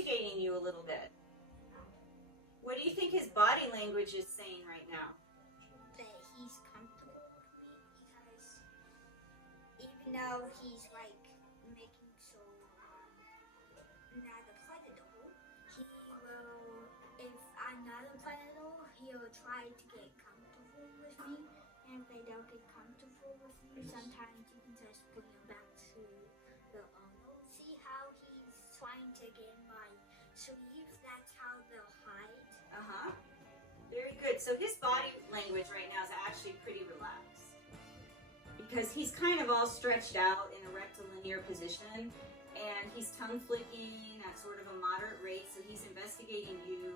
investigating you a little bit. What do you think his body language is saying right now? That he's comfortable with me, because even though he's like making so not a predator, he will, if I'm not a predator, he'll try to get comfortable with me. And if they don't get comfortable with me, sometimes you can just bring him back to the owner. See how he's trying to get in my sleeves? That's how they'll hide. Very good. So his body language right now is actually pretty relaxed because he's kind of all stretched out in a rectilinear position, and he's tongue flicking at sort of a moderate rate. So he's investigating you.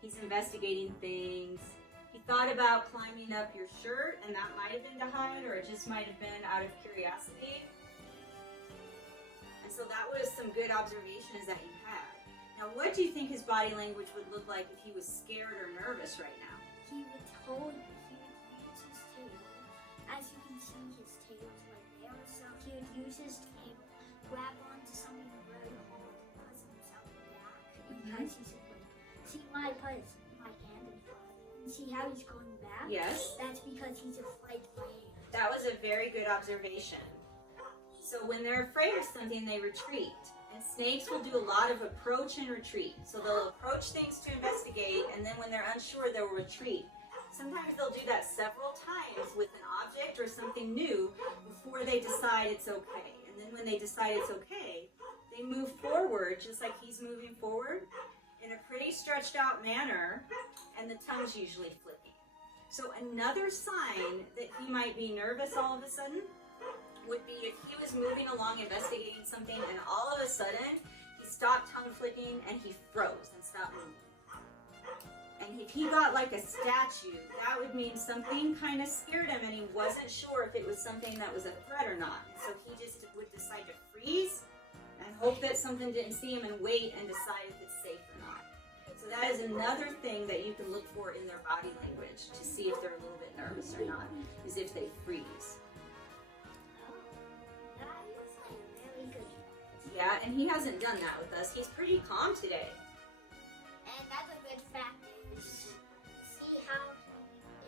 He's investigating things. He thought about climbing up your shirt, and that might have been to hide, or it just might have been out of curiosity. And so that was some good observations that you had. Now, what do you think his body language would look like if he was scared or nervous right now? He would use his tail. As you can see, his tail is right there. So he would use his tail, grab onto something really hard, push himself back, because he's afraid. See, my hand in front. See how he's going back? Yes. That's because he's afraid of my hand. That was a very good observation. So when they're afraid of something, they retreat. And snakes will do a lot of approach and retreat. So they'll approach things to investigate, and then when they're unsure, they'll retreat. Sometimes they'll do that several times with an object or something new before they decide it's okay. And then when they decide it's okay, they move forward, just like he's moving forward, in a pretty stretched out manner, and the tongue's usually flipping. So another sign that he might be nervous all of a sudden would be if he was moving along investigating something and all of a sudden he stopped tongue flicking and he froze and stopped moving. And if he got like a statue, that would mean something kind of scared him and he wasn't sure if it was something that was a threat or not. And so he just would decide to freeze and hope that something didn't see him and wait and decide if it's safe or not. So that is another thing that you can look for in their body language to see if they're a little bit nervous or not, is if they freeze. Yeah, and he hasn't done that with us. He's pretty calm today. And that's a good fact is, see how he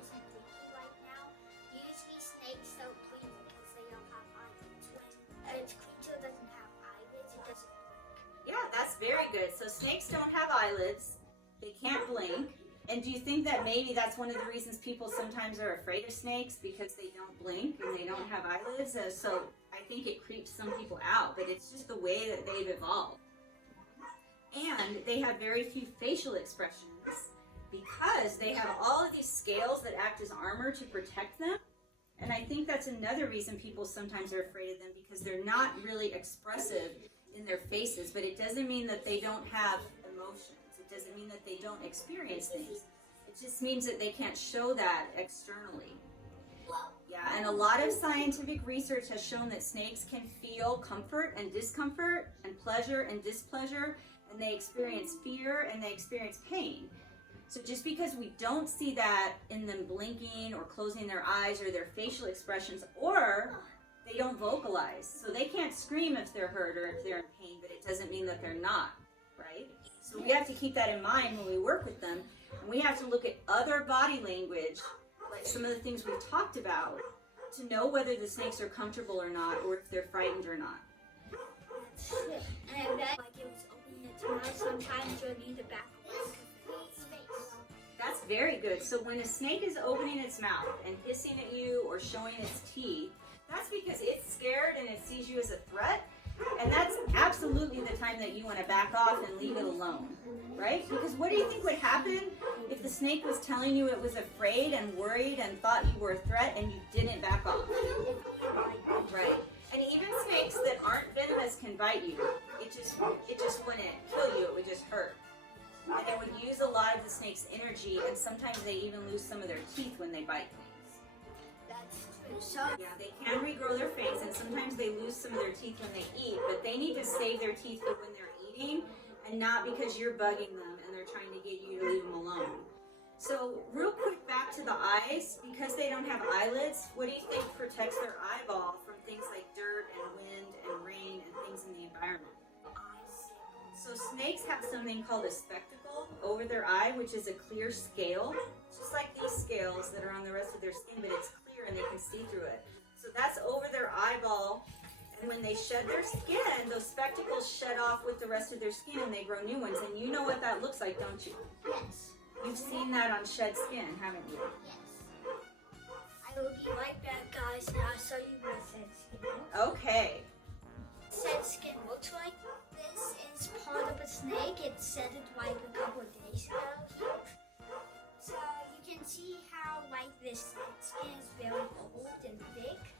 isn't blinking right now? Usually snakes don't blink because they don't have eyelids. When a creature doesn't have eyelids, it doesn't blink. Yeah, that's very good. So snakes don't have eyelids. They can't blink. And do you think that maybe that's one of the reasons people sometimes are afraid of snakes, because they don't blink and they don't have eyelids? So I think it creeps some people out, but it's just the way that they've evolved. And they have very few facial expressions because they have all of these scales that act as armor to protect them. And I think that's another reason people sometimes are afraid of them, because they're not really expressive in their faces, but it doesn't mean that they don't have emotions. It doesn't mean that they don't experience things. It just means that they can't show that externally. Yeah, and a lot of scientific research has shown that snakes can feel comfort and discomfort and pleasure and displeasure, and they experience fear and they experience pain. So just because we don't see that in them blinking or closing their eyes or their facial expressions, or they don't vocalize. So they can't scream if they're hurt or if they're in pain, but it doesn't mean that they're not, right? So we have to keep that in mind when we work with them. And we have to look at other body language, like some of the things we've talked about, to know whether the snakes are comfortable or not, or if they're frightened or not. And I bet like it was opening its mouth, sometimes you'll need to back away because of its face. That's very good. So when a snake is opening its mouth and hissing at you or showing its teeth, that's because it's scared and it sees you as a threat. And that's absolutely the time that you want to back off and leave it alone, right? Because what do you think would happen if the snake was telling you it was afraid and worried and thought you were a threat and you didn't back off? Right. And even snakes that aren't venomous can bite you. It just wouldn't kill you, it would just hurt. And it would use a lot of the snake's energy, and sometimes they even lose some of their teeth when they bite things. Yeah, they can regrow their fangs, and sometimes they lose some of their teeth when they eat, but they need to save their teeth for when they're eating, and not because you're bugging them and they're trying to get you to leave them alone. So real quick back to the eyes, because they don't have eyelids, what do you think protects their eyeball from things like dirt and wind and rain and things in the environment? So snakes have something called a spectacle over their eye, which is a clear scale, just like these scales that are on the rest of their skin, but it's clear and they can see through it. So that's over their eyeball, and when they shed their skin, those spectacles shed off with the rest of their skin and they grow new ones. And you know what that looks like, don't you? Yes. You've seen that on shed skin, haven't you? Yes. I will be right back, guys, and I'll show you what shed skin looks. Okay. Shed skin looks like. This is part of a snake. It shedded like a couple of days ago. So you can see how like this shed skin is very old and thick.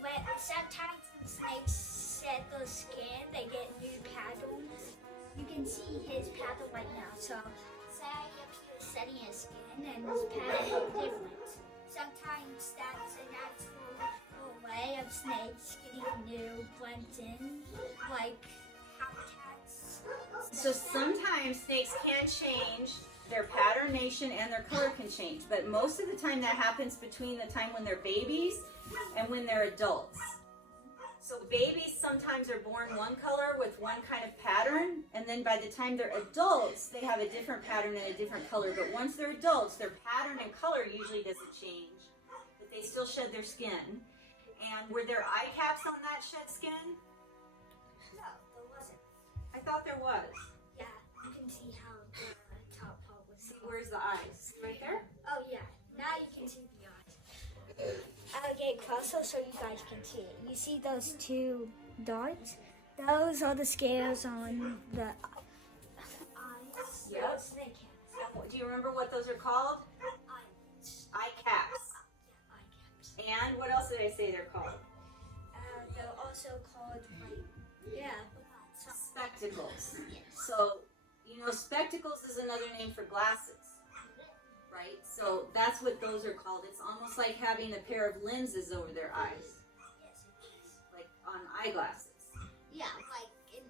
But sometimes when snakes shed their skin, they get new patterns. You can see his pattern right now. So say if he was shedding his skin and his pattern is different. Sometimes that's a natural way of snakes getting new blends in, like habitats. So sometimes snakes can change, their patternation and their color can change, but most of the time that happens between the time when they're babies and when they're adults. So babies sometimes are born one color with one kind of pattern, and then by the time they're adults, they have a different pattern and a different color. But once they're adults, their pattern and color usually doesn't change, but they still shed their skin. And were there eye caps on that shed skin? No, there wasn't. I thought there was. Yeah, you can see how the top part was. See, where's the eyes? Right there? Oh yeah, now you can see the eyes. I'll get closer so you guys can see it. You see those two dots? Those are the scales on the eyes. Yep. Snake caps. Do you remember what those are called? Eyes. Eye caps. Yeah, eye caps. And what else did I say they're called? They're also called like, yeah, Spectacles. Yes. So, you know, spectacles is another name for glasses, right? So that's what those are called. It's almost like having a pair of lenses over their eyes, Yes, it is. like on eyeglasses. Yeah, like in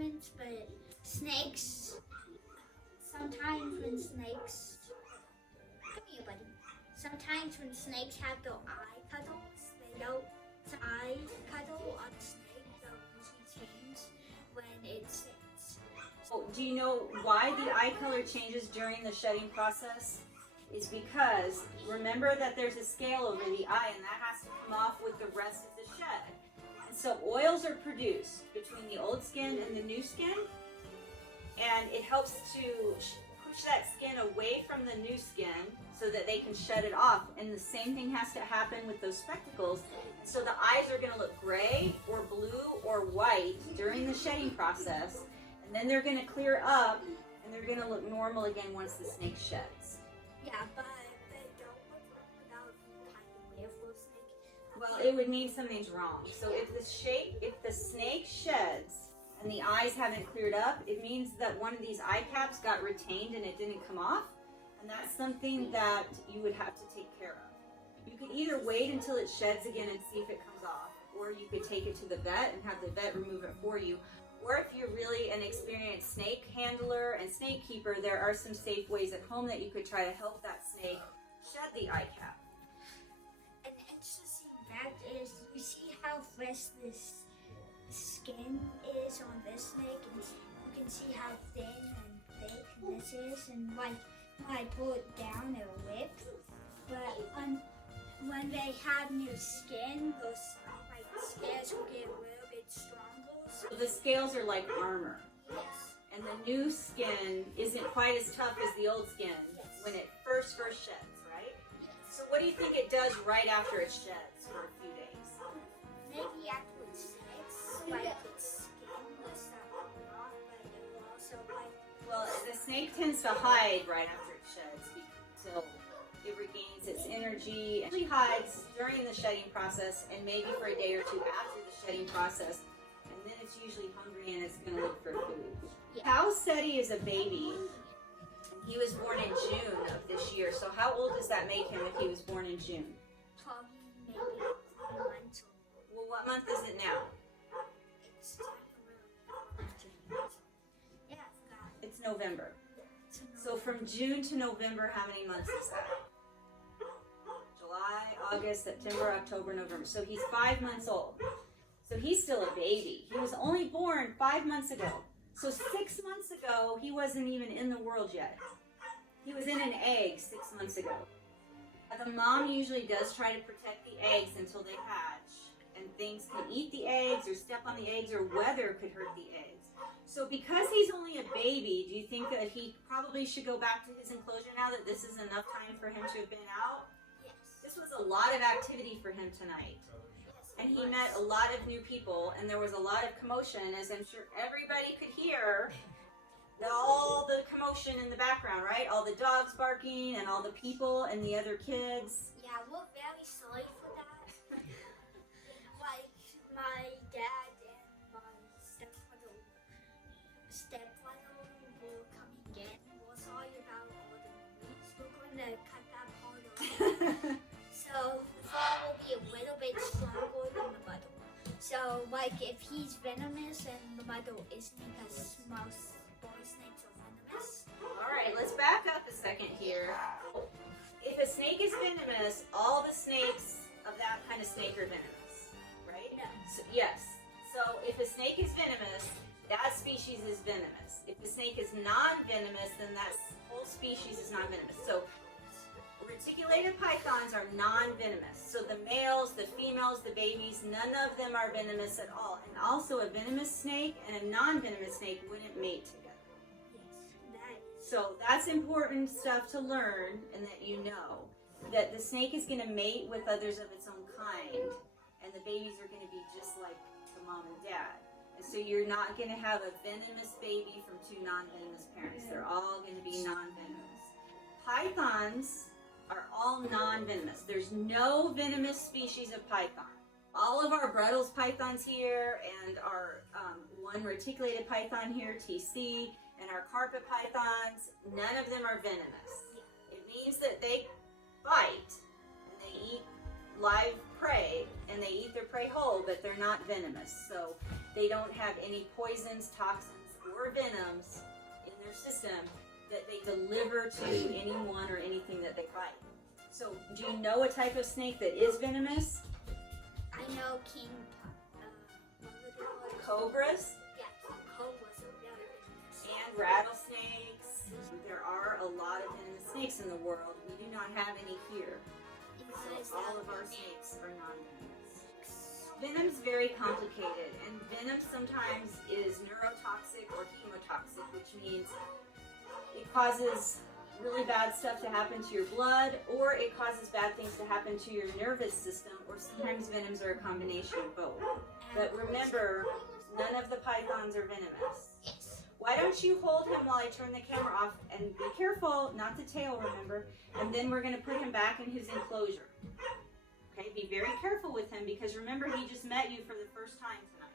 islands, but snakes, sometimes when snakes, come here, buddy. Sometimes when snakes have their eye cuddles, they don't, the eye cuddle on the snake, they'll usually change when it sheds. So do you know why the eye color changes during the shedding process? It's because, remember that there's a scale over the eye and that has to come off with the rest of the shed. And so oils are produced between the old skin and the new skin, and it helps to push that skin away from the new skin so that they can shed it off. And the same thing has to happen with those spectacles. And so the eyes are going to look gray or blue or white during the shedding process, and then they're going to clear up and they're going to look normal again once the snake sheds. Yeah, but they don't look like without kind of weird snake. Well, it would mean something's wrong. So if the snake sheds and the eyes haven't cleared up, it means that one of these eye caps got retained and it didn't come off. And that's something that you would have to take care of. You could either wait until it sheds again and see if it comes off, or you could take it to the vet and have the vet remove it for you. Or if you're really an experienced snake handler and snake keeper, there are some safe ways at home that you could try to help that snake shed the eye cap. An interesting fact is, you see how fresh this skin is on this snake, and you can see how thin and thick this is, and like when I pull it down, it'll rip. But when they have new skin, those like scales will get a little bit stronger. So the scales are like armor. Yes. And the new skin isn't quite as tough as the old skin when it first sheds, right? So what do you think it does right after it sheds for a few days? Maybe after it sheds, like its skin will start coming off, but it will also like. Well, the snake tends to hide right after it sheds until it regains its energy. It usually hides during the shedding process and maybe for a day or two after the shedding process. And then it's usually hungry and it's going to look for food. Yeah. Seti is a baby. He was born in June of this year. So how old does that make him if he was born in June? Probably maybe 3 months old. Well, what month is it now? It's around. Yeah, I forgot. It's November. It's So from June to November, how many months is that? July, August, September, October, November. So he's 5 months old. So he's still a baby. He was only born 5 months ago. So 6 months ago, he wasn't even in the world yet. He was in an egg 6 months ago. The mom usually does try to protect the eggs until they hatch, and things can eat the eggs or step on the eggs, or weather could hurt the eggs. So because he's only a baby, do you think that he probably should go back to his enclosure now that this is enough time for him to have been out? Yes. This was a lot of activity for him tonight. And he met a lot of new people, and there was a lot of commotion, as I'm sure everybody could hear. All the commotion in the background, right? All the dogs barking and all the people and the other kids. Yeah, we're very sorry for that. Like, my dad and my stepbrother will come again. We're sorry about all the noise. We're going to cut that part off. So, the father will be a little bit stronger than the mother. So, like, if he's venomous and the mother isn't, because most boy snakes are venomous. All right, let's back up a second here. If a snake is venomous, all the snakes of that kind of snake are venomous, right? No. So, yes. So if a snake is venomous, that species is venomous. If the snake is non-venomous, then that whole species is non-venomous. So reticulated pythons are non-venomous. So the males, the females, the babies, none of them are venomous at all. And also a venomous snake and a non-venomous snake wouldn't mate together. So that's important stuff to learn, and that you know that the snake is going to mate with others of its own kind, and the babies are going to be just like the mom and dad. And so you're not going to have a venomous baby from two non-venomous parents. They're all going to be non-venomous. Pythons are all non-venomous. There's no venomous species of python. All of our Bruttles pythons here, and our one reticulated python here, TC, and our carpet pythons, none of them are venomous. It means that they bite and they eat live prey and they eat their prey whole, but they're not venomous. So they don't have any poisons, toxins, or venoms in their system that they deliver to anyone or anything that they bite. So do you know a type of snake that is venomous? I know king Cobras. Yeah, cobras are very venomous. And rattlesnakes. There are a lot of venomous snakes in the world. We do not have any here. So all of our snakes are non-venomous. Venom's very complicated, and venom sometimes is neurotoxic or chemotoxic, which means it causes really bad stuff to happen to your blood, or it causes bad things to happen to your nervous system, or sometimes venoms are a combination of both. But remember, none of the pythons are venomous. Why don't you hold him while I turn the camera off, and be careful, not the tail, remember, and then we're going to put him back in his enclosure. Okay, be very careful with him, because remember, he just met you for the first time tonight.